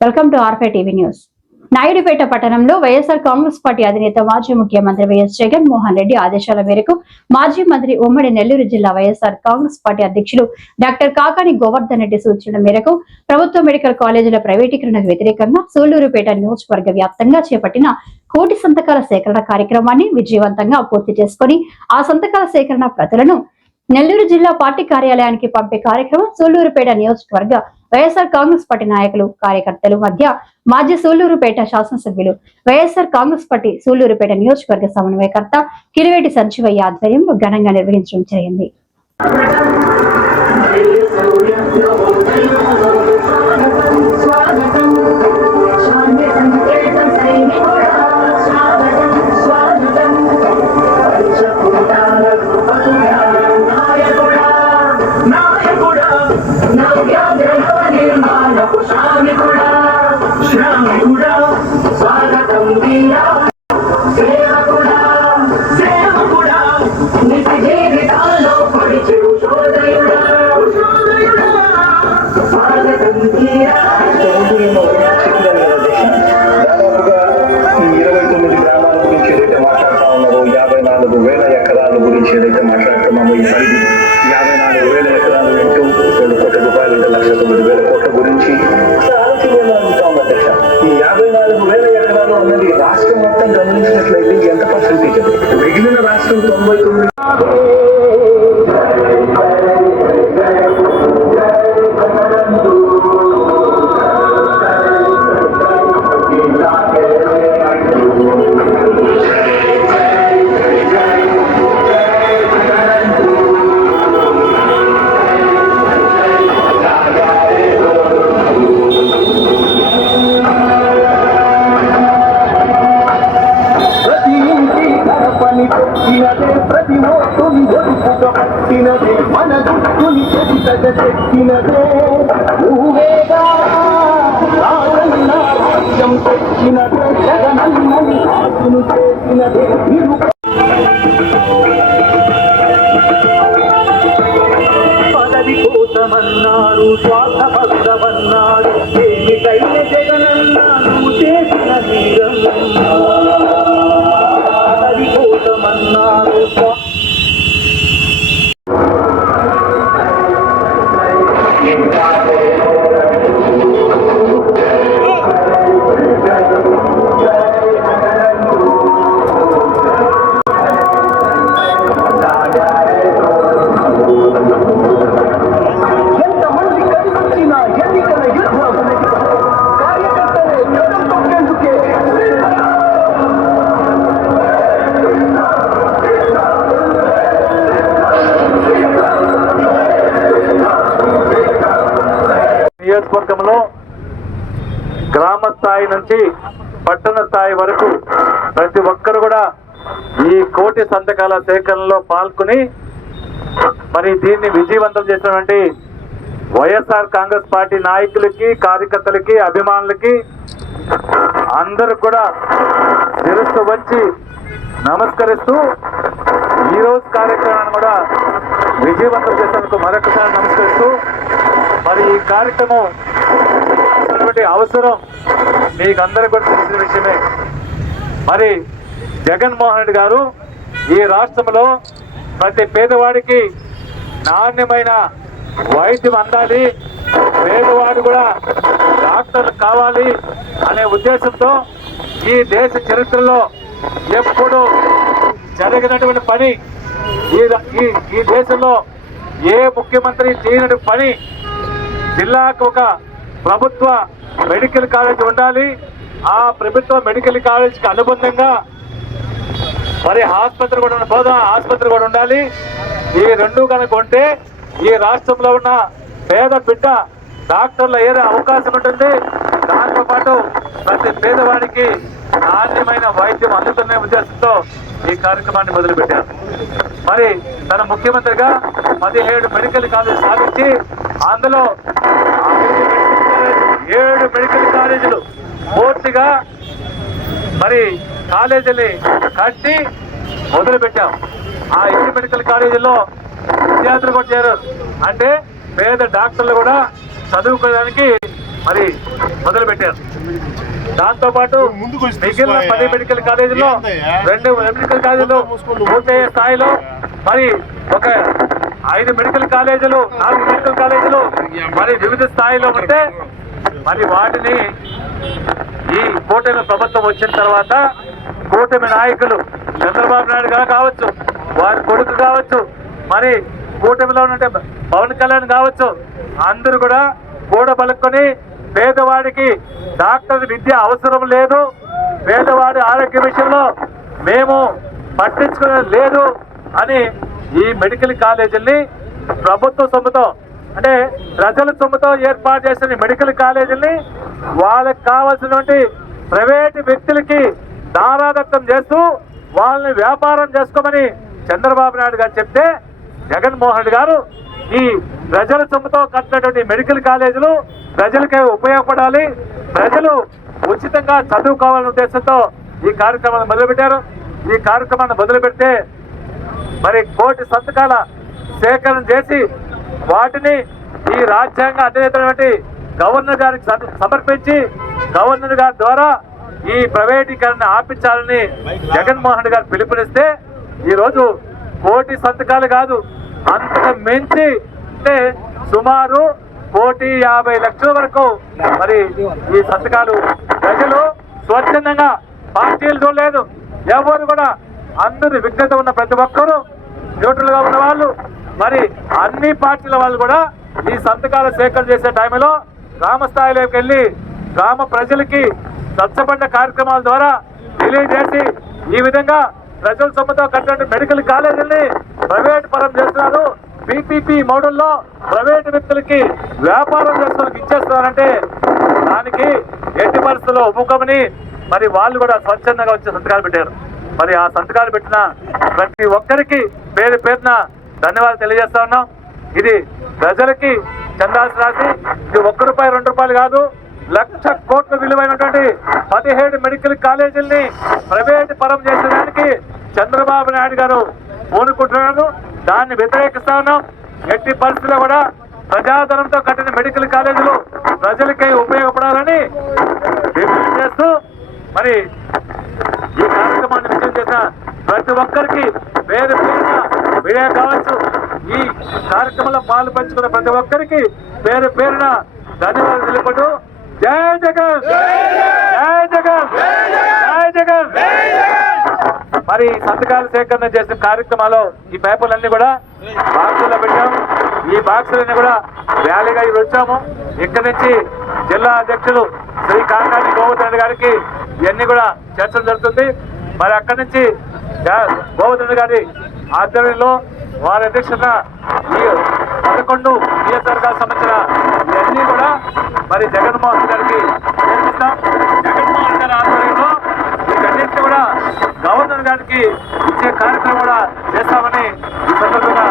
Welcome to R5 TV news. Naidupeta పట్టణంలో YSR Congress party అధినేత మాజీ ముఖ్యమంత్రి వైఎస్ జగన్ మోహన్ రెడ్డి ఆదేశాల మేరకు మాజీ మంత్రి ఉమ్మడి నెల్లూరు జిల్లా వైఎస్ఆర్ కాంగ్రెస్ పార్టీ అధ్యక్షులు డాక్టర్ కాకాని గోవర్ధన్ రెడ్డి సూచన మేరకు ప్రభుత్వ మెడికల్ కాలేజీల ప్రైవేటీకరణకు వ్యతిరేకంగా సూళ్లూరుపేట నియోజకవర్గ వ్యాప్తంగా చేపట్టిన కోటి సంతకాల సేకరణ కార్యక్రమాన్ని విజయవంతంగా పూర్తి చేసుకుని ఆ సంతకాల సేకరణ ప్రతులను నెల్లూరు జిల్లా పార్టీ కార్యాలయానికి పంపే కార్యక్రమం సూళ్లూరుపేట నియోజకవర్గ వైఎస్ఆర్ కాంగ్రెస్ పార్టీ నాయకులు కార్యకర్తలు మధ్య మాజీ సూళ్లూరుపేట శాసనసభ్యులు వైఎస్ఆర్ కాంగ్రెస్ పార్టీ సూళ్లూరుపేట నియోజకవర్గ సమన్వయకర్త కిరివేటి సంజీవయ్య ఆధ్వర్యంలో ఘనంగా నిర్వహించడం జరిగింది. ఏదైతే మాట్లాడుతున్నామో ఈ పరిధి 54,000 ఎకరాలు ఇంటూ 2 కోట్ల రూపాయలు అంటే 1,90,000 కోట్ల గురించి ఈ 54,000 ఎకరాలు అన్నది రాష్ట్రం మొత్తం గమనించినట్లయితే ఎంత పర్సెంటేజ్? మిగిలిన రాష్ట్రం 99. ప్రతి ఓటుని ఒడుపుగా పట్టినదే మన గుట్టుని చెట్టినదే నువ్వేగా రాజన్న రాజ్యం తెచ్చినదే జగనన్నని రాజును చేసినదే పదవి కోసమన్నారు స్వార్థపరుడమన్నారు ఏమిటైన జగనన్న నువ్వు చేసిన వీరం నియోజకవర్గంలో గ్రామ స్థాయి నుంచి పట్టణ స్థాయి వరకు ప్రతి ఒక్కరు కూడా ఈ కోటి సంతకాల సేకరణలో పాల్గొని మరి దీన్ని విజయవంతం చేసినటువంటి వైఎస్ఆర్ కాంగ్రెస్ పార్టీ నాయకులకి, కార్యకర్తలకి, అభిమానులకి అందరూ కూడా శిరస్సు వచ్చి నమస్కరిస్తూ ఈరోజు కార్యక్రమాన్ని కూడా విజయవంతం చేసేందుకు మరొకసారి నమస్కరిస్తూ మరి ఈ కార్యక్రమం అవసరం మీకు అందరికీ కూడా తెలిసిన విషయమే. మరి జగన్మోహన్ రెడ్డి గారు ఈ రాష్ట్రంలో ప్రతి పేదవాడికి నాణ్యమైన వైద్యం అందాలి, పేదవాడు కూడా డాక్టర్లు కావాలి అనే ఉద్దేశంతో ఈ దేశ చరిత్రలో ఎప్పుడు జరిగినటువంటి పని, ఈ దేశంలో ఏ ముఖ్యమంత్రి చేయనటువంటి పని, జిల్లాకు ఒక ప్రభుత్వ మెడికల్ కాలేజ్ ఉండాలి, ఆ ప్రభుత్వ మెడికల్ కాలేజ్కి అనుబంధంగా మరి ఆసుపత్రి కూడా బోధన ఆసుపత్రి కూడా ఉండాలి. ఈ రెండు కనుక ఉంటే ఈ రాష్ట్రంలో ఉన్న పేద బిడ్డ డాక్టర్లు ఏదో అవకాశం ఉంటుంది, దాంతో పాటు ప్రతి పేదవాడికి నాణ్యమైన వైద్యం అందుతున్న ఉద్దేశంతో ఈ కార్యక్రమాన్ని మొదలుపెట్టారు. మరి తన ముఖ్యమంత్రిగా 17 మెడికల్ కాలేజ్ సాధించి అందులో 7 మెడికల్ కాలేజీలు పూర్తిగా మరి కాలేజీని కట్టి మొదలుపెట్టాం. ఆ 7 మెడికల్ కాలేజీల్లో విద్యార్థులు కూడా చేరారు. అంటే పేద డాక్టర్లు కూడా చదువుకోవడానికి మరి మొదలుపెట్టారు. దాంతో పాటు మిగిలిన 10 మెడికల్ కాలేజీలో 2 మెడికల్ కాలేజీలు పూర్తయ్యే స్థాయిలో మరి ఒక 5 మెడికల్ కాలేజీలు 4 మెడికల్ కాలేజీలు మరి వివిధ స్థాయిలో ఉంటే మరి వాటిని ఈ కూటమి ప్రభుత్వం వచ్చిన తర్వాత కూటమి నాయకులు చంద్రబాబు నాయుడు గారు కావచ్చు, వారి కొడుకు కావచ్చు, మరి కూటమిలో ఉంటే పవన్ కళ్యాణ్ కావచ్చు, అందరూ కూడా కూడబలుకొని పేదవాడికి డాక్టర్ విద్య అవసరం లేదు, పేదవాడి ఆరోగ్య విషయంలో మేము పట్టించుకునేది లేదు అని ఈ మెడికల్ కాలేజీల్ని ప్రభుత్వ సొమ్ముతో అంటే ప్రజల సొమ్ముతో ఏర్పాటు చేసిన మెడికల్ కాలేజీల్ని వాళ్ళకి కావాల్సినటువంటి ప్రైవేటు వ్యక్తులకి దారాదత్తం చేస్తూ వాళ్ళని వ్యాపారం చేసుకోమని చంద్రబాబు నాయుడు గారు చెప్తే జగన్మోహన్ రెడ్డి గారు ఈ ప్రజల సొమ్ముతో కట్టినటువంటి మెడికల్ కాలేజీలు ప్రజలకే ఉపయోగపడాలి, ప్రజలు ఉచితంగా చదువుకోవాలనే ఉద్దేశంతో ఈ కార్యక్రమాన్ని మొదలుపెట్టారు. ఈ కార్యక్రమాన్ని మొదలుపెడితే మరి 1 కోటి సంతకాల సేకరణ చేసి వాటిని ఈ రాజ్యాంగ అధినేతటువంటి గవర్నర్ గారికి సమర్పించి గవర్నర్ గారి ద్వారా ఈ ప్రైవేటీకరణ ఆపించాలని జగన్మోహన్ రెడ్డి గారు పిలుపునిస్తే ఈరోజు 1 కోటి సంతకాలు కాదు, అంతకు మించి అంటే సుమారు 1,50,00,000 వరకు మరి ఈ సంతకాలు ప్రజలు స్వచ్ఛందంగా పార్టీలు చూడలేదు, ఎవరు కూడా అందరూ విజ్ఞత ఉన్న ప్రతి ఒక్కరూ న్యూట్రల్ గా ఉన్న వాళ్ళు మరి అన్ని పార్టీల వాళ్ళు కూడా ఈ సంతకాల సేకరణ చేసే టైంలో గ్రామ స్థాయిలోకి వెళ్ళి గ్రామ ప్రజలకి స్వచ్ఛపడ్డ కార్యక్రమాల ద్వారా తెలియజేసి ఈ విధంగా ప్రజల సొమ్ముతో కట్టిన మెడికల్ కాలేజీల్ని ప్రైవేట్ పరం చేస్తున్నారు, పీపీపీ మోడల్లో ప్రైవేటు వ్యక్తులకి వ్యాపారం చేసుకోవడానికి ఇచ్చేస్తున్నారంటే దానికి ఎట్టి పరిస్థితుల్లో ఒప్పుకోమని మరి వాళ్ళు కూడా స్వచ్ఛందంగా వచ్చి సంతకాలు పెట్టారు. మరి ఆ సంతకాలు పెట్టిన ప్రతి ఒక్కరికి పేరు పేరున ధన్యవాదాలు తెలియజేస్తా ఉన్నాం. ఇది ప్రజలకి చెందాల్సిన రాసి, ఇది ₹1 ₹2 కాదు, 1,00,000 కోట్ల విలువైనటువంటి 17 మెడికల్ కాలేజీల్ని ప్రైవేట్ పరం చేసేదానికి చంద్రబాబు నాయుడు గారు పూనుకుంటున్నారు. దాన్ని వ్యతిరేకిస్తా ఉన్నాం. ఎట్టి పరిస్థితుల్లో కూడా ప్రజాధనంతో కట్టిన మెడికల్ కాలేజీలు ప్రజలకై ఉపయోగపడాలని డిమాండ్ చేస్తూ మరి ఈ కార్యక్రమాన్ని విజయం చేసిన ప్రతి ఒక్కరికి పేరు పేరున మీడియా కావచ్చు, ఈ కార్యక్రమంలో పాలు పంచుకున్న ప్రతి ఒక్కరికి పేరు పేరున ధన్యవాదాలు తెలుపుతూ జై జగన్, జై జగన్, జై జగన్. మరి సంతకాలు సేకరణ చేసిన కార్యక్రమాలు ఈ పేపర్లన్నీ కూడా బాక్సుల్లో పెట్టాము. ఈ బాక్సులన్నీ కూడా ర్యాలీగా వచ్చాము. ఇక్కడి నుంచి జిల్లా అధ్యక్షులు శ్రీ కాకాని గోవర్ధన్ గారికి ఇవన్నీ కూడా చర్చలు జరుగుతుంది. మరి అక్కడి నుంచి గోవర్ధన్ గారి ఆధ్వర్యంలో వారి అధ్యక్షత ఈ 11 నియోజకవర్గాలకు సంబంధించిన ఇవన్నీ కూడా మరి జగన్మోహన్ గారికి చేర్పిస్తాం. జగన్మోహన్ గారి ఆధ్వర్యంలో వీటన్నింటినీ కూడా గవర్నర్ గారికి ఇచ్చే కార్యక్రమం కూడా చేస్తామని ఈ సందర్భంగా